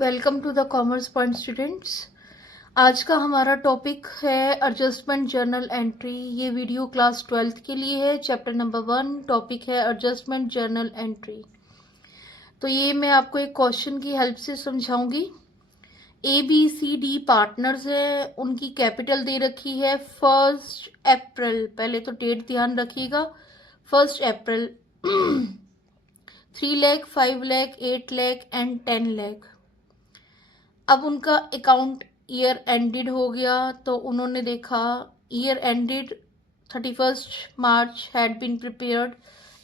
Welcome to the commerce point students. आज का हमारा टॉपिक है एडजस्टमेंट जर्नल एंट्री। ये वीडियो क्लास 12th के लिए है। चैप्टर नंबर 1 टॉपिक है एडजस्टमेंट जर्नल एंट्री। तो ये मैं आपको एक क्वेश्चन की हेल्प से समझाऊंगी। ABCD पार्टनर्स है, उनकी कैपिटल दे रखी है 1 अप्रैल। पहले तो डेट ध्यान रखिएगा, 1 अप्रैल 3 लाख, 5 लाख, 8 लाख एंड 10 लाख। अब उनका अकाउंट ईयर एंडेड हो गया, तो उन्होंने देखा year ended 31 March had been prepared.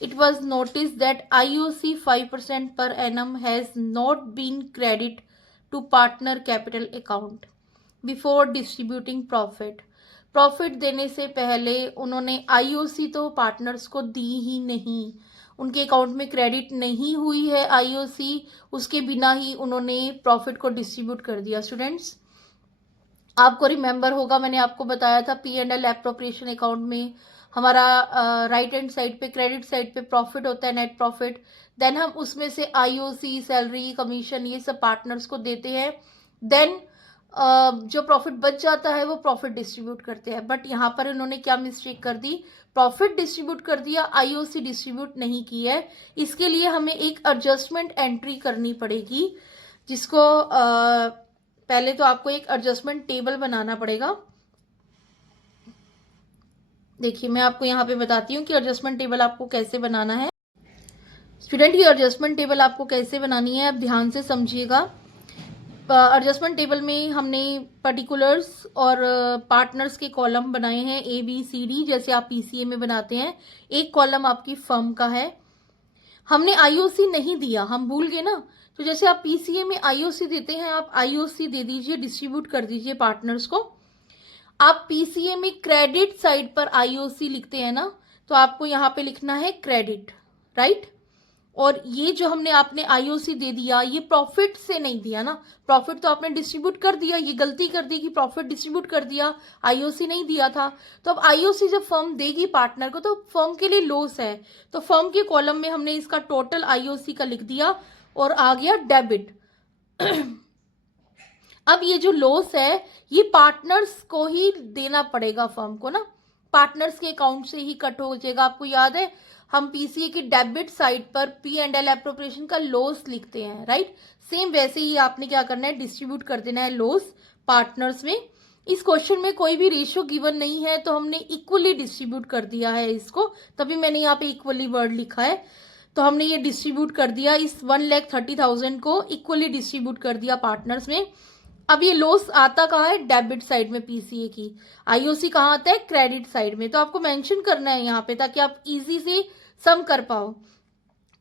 It was notice that IOC 5% per annum has not been credited to partner capital account before distributing profit। Profit देने से पहले उन्होंने IOC तो पार्टनर्स को दी ही नहीं, उनके अकाउंट में क्रेडिट नहीं हुई है IOC, उसके बिना ही उन्होंने प्रॉफिट को डिस्ट्रीब्यूट कर दिया। स्टूडेंट्स, आपको रिमेंबर होगा मैंने आपको बताया था P&L एप्रोप्रिएशन अकाउंट में हमारा राइट हैंड साइड पे, क्रेडिट साइड पे प्रॉफिट होता है, नेट प्रॉफिट। देन हम उसमें से IOC, सैलरी, कमीशन, ये सब पार्टनर्स को देते हैं। देन जो प्रॉफिट बच जाता है वो प्रॉफिट डिस्ट्रीब्यूट करते हैं। बट यहाँ पर इन्होंने क्या मिस्टेक कर दी, प्रॉफिट डिस्ट्रीब्यूट कर दिया, IOC डिस्ट्रीब्यूट नहीं की है। इसके लिए हमें एक एडजस्टमेंट एंट्री करनी पड़ेगी, जिसको पहले तो आपको एक एडजस्टमेंट टेबल बनाना पड़ेगा। देखिए मैं आपको यहाँ पे बताती हूँ कि एडजस्टमेंट टेबल आपको कैसे बनाना है। स्टूडेंट, ये एडजस्टमेंट टेबल आपको कैसे बनानी है आप ध्यान से समझिएगा। एडजस्टमेंट टेबल में हमने पर्टिकुलर्स और पार्टनर्स के कॉलम बनाए हैं ABCD, जैसे आप PCA में बनाते हैं। एक कॉलम आपकी फर्म का है। हमने IOC नहीं दिया, हम भूल गए ना। तो जैसे आप PCA में IOC देते हैं, आप IOC दे दीजिए, डिस्ट्रीब्यूट कर दीजिए पार्टनर्स को। आप PCA में क्रेडिट साइड पर IOC लिखते हैं ना, तो आपको यहाँ पे लिखना है क्रेडिट, राइट। और ये जो हमने आपने IOC दे दिया, ये प्रॉफिट से नहीं दिया ना, प्रॉफिट तो आपने डिस्ट्रीब्यूट कर दिया, ये गलती कर दी कि प्रॉफिट डिस्ट्रीब्यूट कर दिया, IOC नहीं दिया था। तो अब IOC जब फर्म देगी पार्टनर को तो फर्म के लिए लॉस है, तो फर्म के कॉलम में हमने इसका टोटल IOC का लिख दिया और आ गया डेबिट। अब ये जो लॉस है ये पार्टनर्स को ही देना पड़ेगा फर्म को ना, पार्टनर्स के अकाउंट से ही कट हो जाएगा। आपको याद है हम PCA की डेबिट साइड पर P&L एप्रोप्रिएशन का लॉस लिखते हैं, राइट। सेम वैसे ही आपने क्या करना है, डिस्ट्रीब्यूट कर देना है लॉस पार्टनर्स में। इस क्वेश्चन में कोई भी रेशियो गिवन नहीं है, तो हमने इक्वली डिस्ट्रीब्यूट कर दिया है इसको, तभी मैंने यहाँ पे इक्वली वर्ड लिखा है। तो हमने ये डिस्ट्रीब्यूट कर दिया, इस 1,30,000 को इक्वली डिस्ट्रीब्यूट कर दिया पार्टनर्स में। अब ये लॉस आता कहाँ है, डेबिट साइड में PCA की। IOC कहाँ आता है, क्रेडिट साइड में। तो आपको मेंशन करना है यहाँ पे, ताकि आप इजी से सम कर पाओ।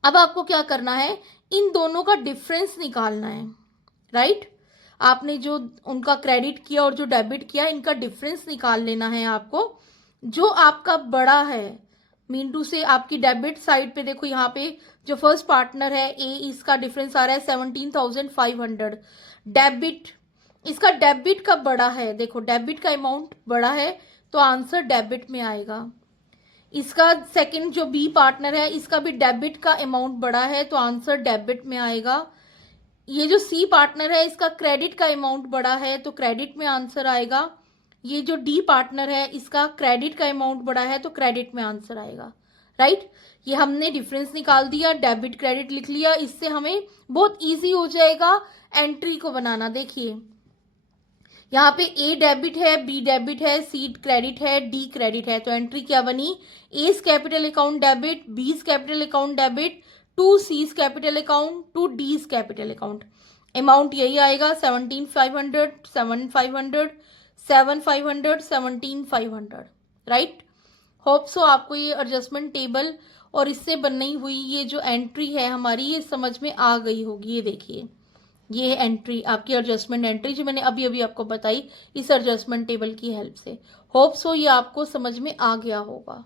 अब आपको क्या करना है, इन दोनों का डिफरेंस निकालना है, राइट। आपने जो उनका क्रेडिट किया और जो डेबिट किया, इनका डिफरेंस निकाल लेना है आपको। जो आपका बड़ा है, मीन टू से आपकी डेबिट साइड पे देखो, यहाँ पे जो फर्स्ट पार्टनर है A, इसका डिफरेंस आ रहा है 17,500। डेबिट, इसका डेबिट का बड़ा है, देखो डेबिट का अमाउंट बड़ा है, तो आंसर डेबिट में आएगा। इसका सेकंड जो B पार्टनर है, इसका भी डेबिट का अमाउंट बड़ा है, तो आंसर डेबिट में आएगा। ये जो C पार्टनर है, इसका क्रेडिट का अमाउंट बड़ा है, तो क्रेडिट में आंसर आएगा। ये जो D पार्टनर है, इसका क्रेडिट का अमाउंट बड़ा है, तो क्रेडिट में आंसर आएगा, राइट। ये हमने डिफरेंस निकाल दिया, डेबिट क्रेडिट लिख लिया। इससे हमें बहुत ईजी हो जाएगा एंट्री को बनाना। देखिए यहाँ पे A डेबिट है, B डेबिट है, C क्रेडिट है, D क्रेडिट है। तो एंट्री क्या बनी, A's capital account debit, B's capital account debit, to C's capital account, to D's capital account. Amount यही आएगा 17,500, 7,500, 7,500, 17,500, राइट। होप सो आपको ये एडजस्टमेंट टेबल और इससे बनी हुई ये जो एंट्री है हमारी, ये समझ में आ गई होगी। ये देखिए, ये है एंट्री, आपकी एडजस्टमेंट एंट्री जो मैंने अभी अभी आपको बताई इस एडजस्टमेंट टेबल की हेल्प से। होप सो ये आपको समझ में आ गया होगा।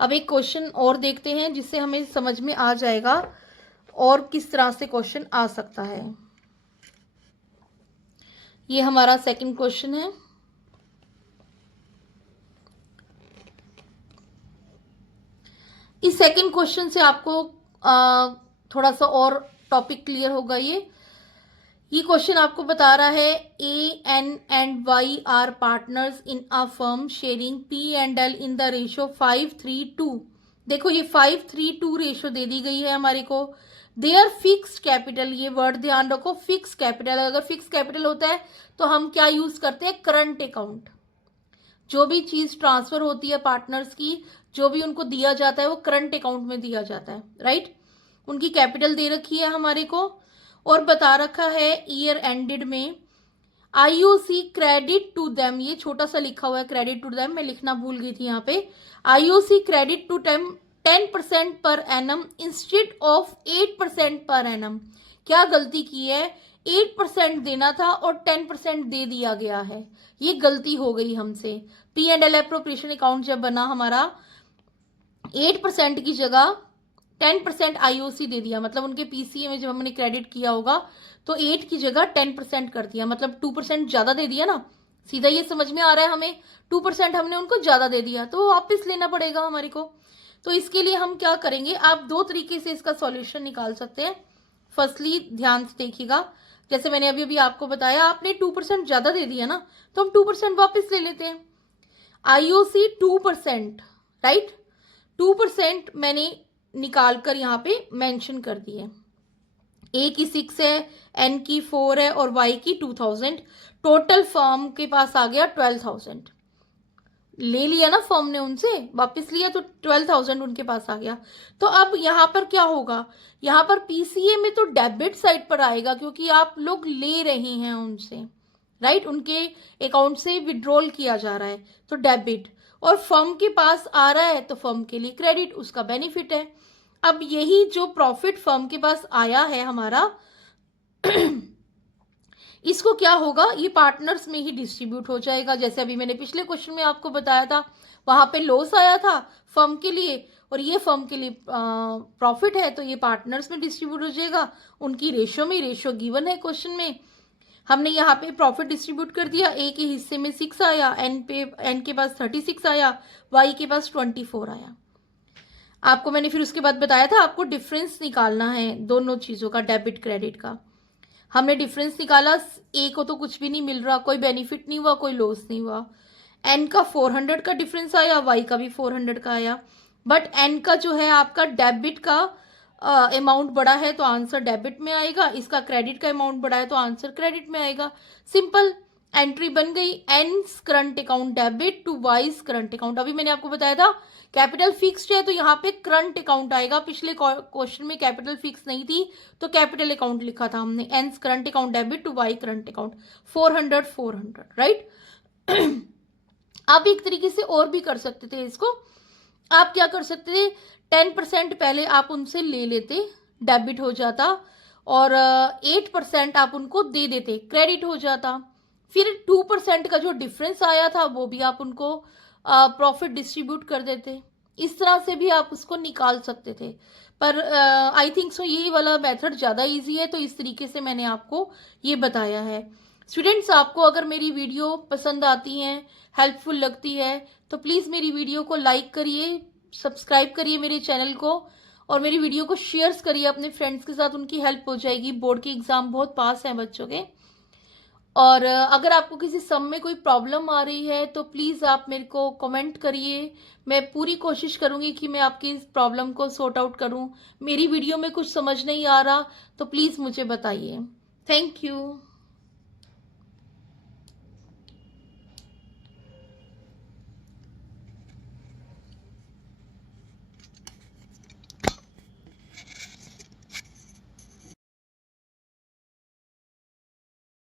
अब एक क्वेश्चन और देखते हैं, जिससे हमें समझ में आ जाएगा और किस तरह से क्वेश्चन आ सकता है। ये हमारा सेकंड क्वेश्चन है। इस सेकंड क्वेश्चन से आपको थोड़ा सा और टॉपिक क्लियर होगा। ये क्वेश्चन आपको बता रहा है A N and Y are partners in a firm sharing P and L in the ratio 5:3:2। देखो ये 5:3:2 रेशो दे दी गई है हमारे को। देयर फिक्स्ड कैपिटल, ये वर्ड ध्यान रखो, फिक्स कैपिटल। अगर फिक्स कैपिटल होता है तो हम क्या यूज करते हैं, करंट अकाउंट। जो भी चीज ट्रांसफर होती है पार्टनर्स की, जो भी उनको दिया जाता है वो करंट अकाउंट में दिया जाता है, राइट। उनकी कैपिटल दे रखी है हमारे को और बता रखा है ईयर एंडेड में आईओसी क्रेडिट टू देम, ये छोटा सा लिखा हुआ है क्रेडिट टू देम, मैं लिखना भूल गई थी यहाँ पे। IOC credit to them 10% per annum instead of 8% per annum. क्या गलती की है, 8% देना था और 10% दे दिया गया है, ये गलती हो गई हमसे। P and L appropriation account जब बना हमारा 8% की जगह 10% आईओसी दे दिया, मतलब उनके पीसीए में जब हमने क्रेडिट किया होगा तो 8 की जगह 10% कर दिया, मतलब 2% ज्यादा दे दिया ना। सीधा ये समझ में आ रहा है हमें, 2% हमने उनको ज्यादा दे दिया तो वापस लेना पड़ेगा हमारे को। तो इसके लिए हम क्या करेंगे, आप दो तरीके से इसका सॉल्यूशन निकाल सकते हैं। फर्स्टली ध्यान से देखिएगा, जैसे मैंने अभी अभी आपको बताया, आपने 2% ज्यादा दे दिया ना, तो हम 2% वापस ले लेते हैं। आईओसी 2%, राइट, 2% मैंने निकाल कर यहाँ पे मेंशन कर दी है। ए की 6 है, एन की 4 है और वाई की 2000। टोटल फर्म के पास आ गया 12,000। ले लिया ना फर्म ने उनसे, वापस लिया तो 12,000 उनके पास आ गया। तो अब यहाँ पर क्या होगा, यहाँ पर पीसीए में तो डेबिट साइड पर आएगा क्योंकि आप लोग ले रहे हैं उनसे, राइट, उनके अकाउंट से विड्रॉल किया जा रहा है तो डेबिट, और फर्म के पास आ रहा है तो फर्म के लिए क्रेडिट, उसका बेनिफिट है। अब यही जो प्रॉफिट फर्म के पास आया है हमारा इसको क्या होगा, ये पार्टनर्स में ही डिस्ट्रीब्यूट हो जाएगा। जैसे अभी मैंने पिछले क्वेश्चन में आपको बताया था, वहां पे लॉस आया था फर्म के लिए और ये फर्म के लिए प्रॉफिट है, तो ये पार्टनर्स में डिस्ट्रीब्यूट हो जाएगा। उनकी रेशो में, रेशो गिवन है क्वेश्चन में, हमने यहाँ पे प्रॉफिट डिस्ट्रीब्यूट कर दिया। ए के हिस्से में 6 आया, एन के पास 36 आया, वाई के पास 24 आया। आपको मैंने फिर उसके बाद बताया था आपको डिफरेंस निकालना है दोनों चीजों का, डेबिट क्रेडिट का। हमने डिफरेंस निकाला, ए को तो कुछ भी नहीं मिल रहा, कोई बेनिफिट नहीं हुआ, कोई लॉस नहीं हुआ। एन का 400 का डिफरेंस आया, वाई का भी 400 का आया, बट एन का जो है आपका डेबिट का अमाउंट बड़ा है तो आंसर डेबिट में आएगा, इसका क्रेडिट का अमाउंट बड़ा है तो आंसर क्रेडिट में आएगा। सिंपल एंट्री बन गई, N's current account debit to Y's current account. अभी मैंने आपको बताया था कैपिटल फिक्स्ड है तो यहाँ पे करंट अकाउंट आएगा। पिछले क्वेश्चन में कैपिटल फिक्स नहीं थी तो कैपिटल अकाउंट लिखा था हमने, N's current account debit to Y current account, 400, right. आप एक तरीके से और भी कर सकते थे इसको, आप क्या कर सकते थे, 10% पहले आप उनसे ले लेते, डेबिट हो जाता, और 8% आप उनको दे देते, क्रेडिट हो जाता। फिर 2% का जो डिफरेंस आया था वो भी आप उनको प्रॉफिट डिस्ट्रीब्यूट कर देते। इस तरह से भी आप उसको निकाल सकते थे, पर आई थिंक सो ये वाला मेथड ज़्यादा इजी है, तो इस तरीके से मैंने आपको ये बताया है। स्टूडेंट्स, आपको अगर मेरी वीडियो पसंद आती हैं, हेल्पफुल लगती है, तो प्लीज़ मेरी वीडियो को लाइक करिए, सब्सक्राइब करिए मेरे चैनल को, और मेरी वीडियो को शेयर्स करिए अपने फ्रेंड्स के साथ, उनकी हेल्प हो जाएगी। बोर्ड के एग्ज़ाम बहुत पास हैं बच्चों के। और अगर आपको किसी सम में कोई प्रॉब्लम आ रही है तो प्लीज़ आप मेरे को कमेंट करिए, मैं पूरी कोशिश करूँगी कि मैं आपकी इस प्रॉब्लम को सॉर्ट आउट करूँ। मेरी वीडियो में कुछ समझ नहीं आ रहा तो प्लीज़ मुझे बताइए। Thank you.